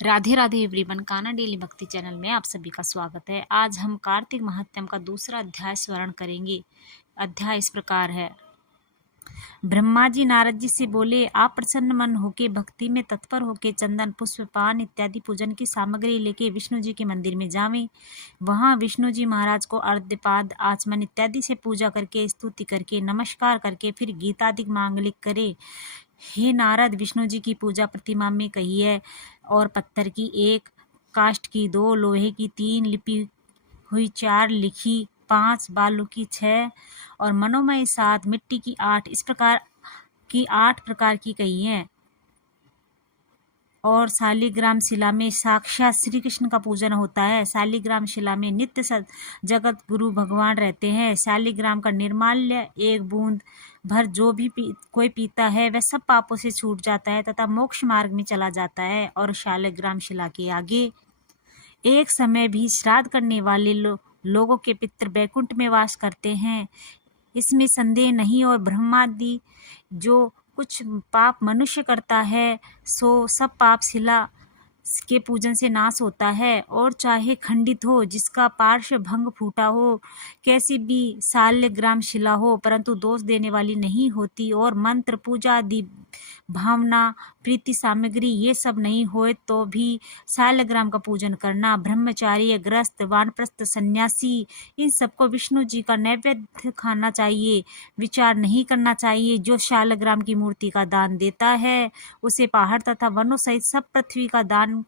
Radhe Radhe everyone. Kanha daily भक्ति channel में आप सभी का स्वागत है। आज हम कार्तिक महात्म्य का दूसरा अध्याय स्मरण करेंगे। अध्याय इस प्रकार है। ब्रह्मा जी नारद जी से बोले, आप प्रसन्न मन होके भक्ति में तत्पर होके चंदन पुष्प पान इत्यादि पूजन की सामग्री लेके विष्णु जी के मंदिर में जावें। वहां विष्णु जी महाराज को अर्घ्यपाद आचमन इत्यादि से पूजा करके स्तुति करके नमस्कार करके फिर गीतादि मांगलिक करे। हे नारद, विष्णु जी की पूजा प्रतिमा में कही है और पत्थर की 1, काष्ठ की 2, लोहे की 3, लिपि हुई 4, लिखी 5, बालू की 6 और मनोमय 7, मिट्टी की 8, इस प्रकार की 8 प्रकार की कही हैं। और शालिग्राम शिला में साक्षात श्री कृष्ण का पूजन होता है। शालिग्राम शिला में नित्य जगत गुरु भगवान रहते हैं। शालिग्राम का निर्माल्य 1 बूंद भर जो भी कोई पीता है वह सब पापों से छूट जाता है तथा मोक्ष मार्ग में चला जाता है। और शालिग्राम शिला के आगे एक समय भी श्राद्ध करने वाले लोगों के पितृ बैकुंठ में वास करते हैं, इसमें संदेह नहीं। और ब्रह्मादि जो कुछ पाप मनुष्य करता है सो सब पाप शिला के पूजन से नाश होता है। और चाहे खंडित हो, जिसका पार्श्व भंग फूटा हो, कैसी भी शालिग्राम शिला हो, परंतु दोष देने वाली नहीं होती। और मंत्र पूजा आदि भावना प्रीति सामग्री ये सब नहीं होए तो भी शालिग्राम का पूजन करना। ब्रह्मचारी ग्रस्त वानप्रस्थ सन्यासी इन सबको विष्णु जी का नैवेद्य खाना चाहिए, विचार नहीं करना चाहिए। जो शालिग्राम की मूर्ति का दान देता है उसे पहाड़ तथा वनों सहित सब पृथ्वी का दान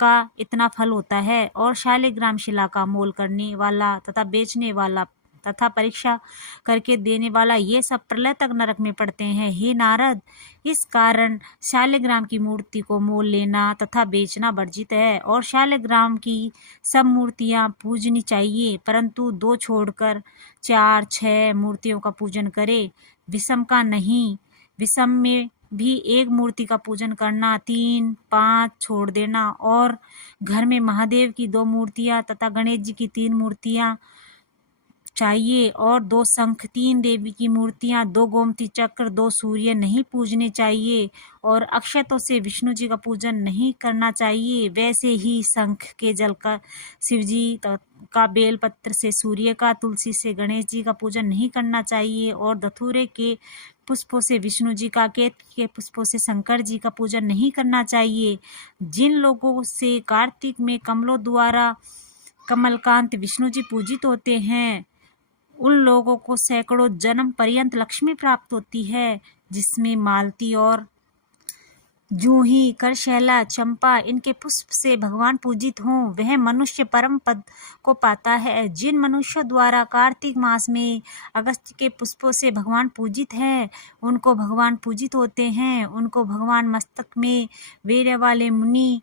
का इतना फल होता है। और शालिग्राम शिला का मोल करने वाला तथा बेचने वाला तथा परीक्षा करके देने वाला ये सब प्रलय तक नरक में पड़ते हैं। हे नारद, इस कारण शालिग्राम की मूर्ति को मोल लेना तथा बेचना वर्जित है। और शालिग्राम की सब मूर्तियां पूजनी चाहिए, परंतु 2 छोड़कर 4, 6 मूर्तियों का पूजन करे, विषम का नहीं। विषम में भी 1 मूर्ति का पूजन करना, 3, 5 छोड़ देना। और घर में महादेव की 2 मूर्तियां तथा गणेश जी की 3 मूर्तियां चाहिए। और 2 शंख, 3 देवी की मूर्तियां, 2 गोमती चक्र, 2 सूर्य नहीं पूजने चाहिए। और अक्षतों से विष्णु जी का पूजन नहीं करना चाहिए। वैसे ही शंख के जल का शिव जी का, बेलपत्र से सूर्य का, तुलसी से गणेश जी का पूजन नहीं करना चाहिए। और धतूरे के पुष्पों से विष्णु जी का, केतकी के पुष्पों से शंकर जी का पूजन नहीं करना चाहिए। जिन लोगों से कार्तिक में कमलों द्वारा कमलकांत विष्णु जी पूजित होते हैं उन लोगों को सैकड़ों जन्म पर्यंत लक्ष्मी प्राप्त होती है, जिसमें मालती और जूही, करशैला, चंपा इनके पुष्प से भगवान पूजित हों वह मनुष्य परम पद को पाता है। जिन मनुष्यों द्वारा कार्तिक मास में अगस्त के पुष्पों से भगवान पूजित हैं उनको भगवान पूजित होते हैं। उनको भगवान मस्तक में वीर्य वाले मुनि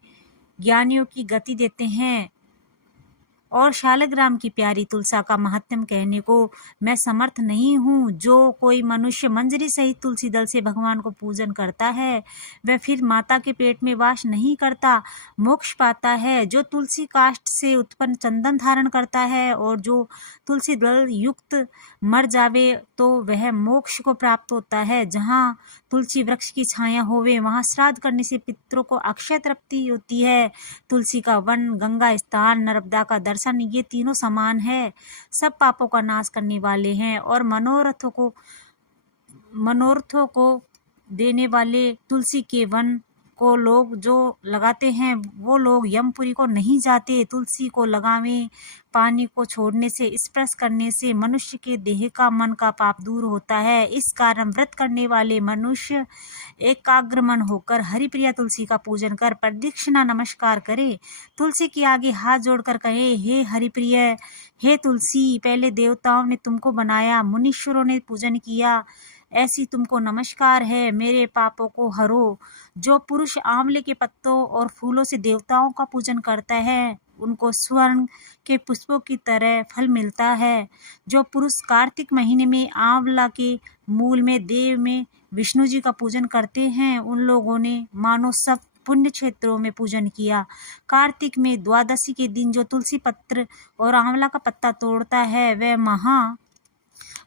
ज्ञानियों की गति देते हैं। और शालिग्राम की प्यारी तुलसा का महात्म्य कहने को मैं समर्थ नहीं हूँ। जो कोई मनुष्य मंजरी सहित तुलसी दल से भगवान को पूजन करता है वह फिर माता के पेट में वास नहीं करता, मोक्ष पाता है। जो तुलसी काष्ठ से उत्पन्न चंदन धारण करता है और जो तुलसी दल युक्त मर जावे तो वह मोक्ष को प्राप्त होता है। जहाँ तुलसी वृक्ष की छाया होवे वहाँ श्राद्ध करने से पितरों को अक्षय तृप्ति होती है। तुलसी का वन, गंगा स्थान, नर्मदा का दर्शन ये तीनों समान है, सब पापों का नाश करने वाले हैं। और मनोरथों को देने वाले तुलसी के वन को लोग जो लगाते हैं वो लोग यमपुरी को नहीं जाते। तुलसी को लगावे, पानी को छोड़ने से, स्पर्श करने से मनुष्य के देह का, मन का पाप दूर होता है। इस कारण व्रत करने वाले मनुष्य एकाग्र मन होकर हरिप्रिया तुलसी का पूजन कर प्रदक्षिणा नमस्कार करे। तुलसी के आगे हाथ जोड़कर कहे, हे हरिप्रिय, हे तुलसी, पहले देवताओं ने तुमको बनाया, मुनीश्वरों ने पूजन किया, ऐसी तुमको नमस्कार है, मेरे पापों को हरो। जो पुरुष आंवले के पत्तों और फूलों से देवताओं का पूजन करता है उनको स्वर्ण के पुष्पों की तरह फल मिलता है। जो पुरुष कार्तिक महीने में आंवला के मूल में देव में विष्णु जी का पूजन करते हैं उन लोगों ने मानो सब पुण्य क्षेत्रों में पूजन किया। कार्तिक में द्वादशी के दिन जो तुलसी पत्र और आंवला का पत्ता तोड़ता है वह महा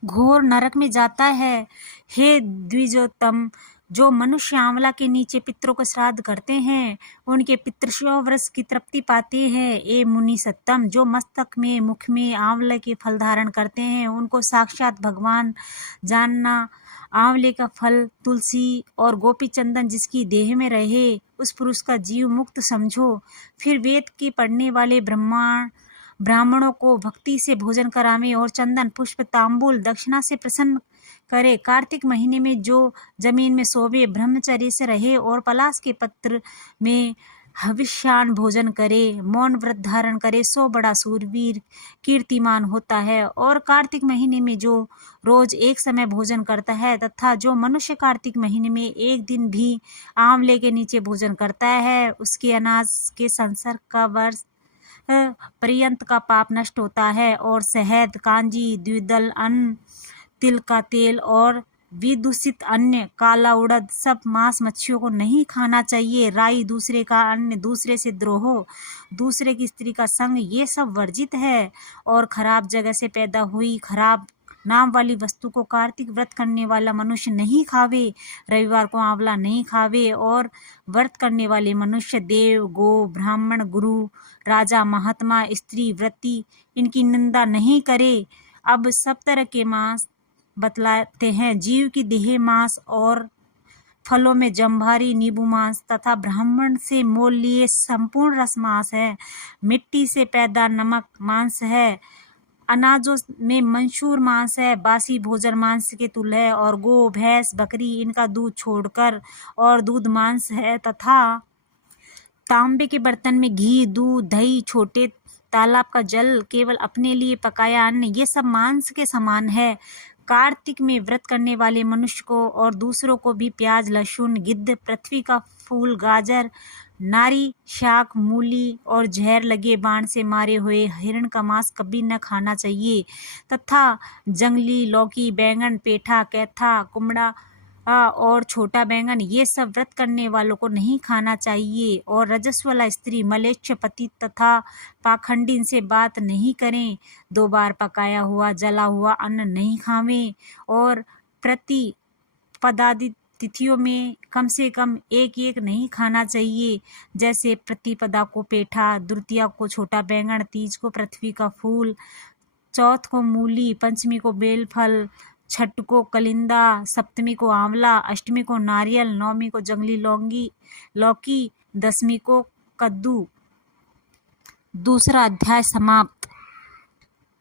घोर नरक में जाता है। हे द्विजोत्तम, जो मनुष्य आंवला के नीचे पितरों को श्राद्ध करते हैं उनके पितृ 100 वर्ष की तृप्ति पाते हैं। ए मुनि सत्तम, जो मस्तक में मुख में आंवले के फल धारण करते हैं उनको साक्षात भगवान जानना। आंवले का फल तुलसी और गोपी चंदन जिसकी देह में रहे उस पुरुष का जीव मुक्त समझो। फिर वेद के पढ़ने वाले ब्राह्मणों को भक्ति से भोजन करावे और चंदन पुष्प तांबूल दक्षिणा से प्रसन्न करे। कार्तिक महीने में जो जमीन में सोवे ब्रह्मचर्य से रहे और पलाश के पत्र में हविष्यान भोजन करे, मौन व्रत धारण करे, सो बड़ा सूरवीर कीर्तिमान होता है। और कार्तिक महीने में जो रोज एक समय भोजन करता है तथा जो मनुष्य कार्तिक महीने में एक दिन भी आंवले के नीचे भोजन करता है उसके अनाज के संसर्ग का वर्ष पर्यंत का पाप नष्ट होता है। और शहद, कांजी, द्विदल अन्न, तिल का तेल और विदूषित अन्य, काला उड़द, सब मांस मच्छियों को नहीं खाना चाहिए। राई, दूसरे का अन्न, दूसरे से द्रोह, दूसरे की स्त्री का संग, ये सब वर्जित है। और खराब जगह से पैदा हुई खराब नाम वाली वस्तु को कार्तिक व्रत करने वाला मनुष्य नहीं खावे। रविवार को आंवला नहीं खावे। और व्रत करने वाले मनुष्य देव, गो, ब्राह्मण, गुरु, राजा, महात्मा, स्त्री, व्रती इनकी निंदा नहीं करे। अब सब तरह के मांस बतलाते हैं। जीव की देह मांस और फलों में जम्भारी, नींबू मांस तथा ब्राह्मण से मोल लिए संपूर्ण रस मांस है। मिट्टी से पैदा नमक मांस है। अनाजों में मंशूर मांस है, बासी भोजन मांस के तुल है। और गो, भैंस, बकरी इनका दूध छोड़कर और दूध मांस है। तथा तांबे के बर्तन में घी, दूध, दही, छोटे तालाब का जल, केवल अपने लिए पकाया अन्न, ये सब मांस के समान है। कार्तिक में व्रत करने वाले मनुष्य को और दूसरों को भी प्याज, लहसुन, गिद्ध, पृथ्वी का फूल, गाजर, नारी, शाक, मूली और जहर लगे बाण से मारे हुए हिरण का मांस कभी न खाना चाहिए। तथा जंगली लौकी, बैंगन, पेठा, कैथा, कुमड़ा और छोटा बैंगन ये सब व्रत करने वालों को नहीं खाना चाहिए। और रजस्वला स्त्री, मलेच्छ पति तथा पाखंडी इनसे बात नहीं करें। 2 बार पकाया हुआ जला हुआ अन्न नहीं खावें। और प्रति पदादि तिथियों में कम से कम एक नहीं खाना चाहिए। जैसे प्रतिपदा को पेठा, द्वितीया को छोटा बैंगन, तीज को पृथ्वी का फूल, चौथ को मूली, पंचमी को बेलफल, छठ को कलिंदा, सप्तमी को आंवला, अष्टमी को नारियल, नवमी को जंगली लौकी, 10वीं को कद्दू। दूसरा अध्याय समाप्त।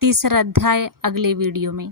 तीसरा अध्याय अगले वीडियो में।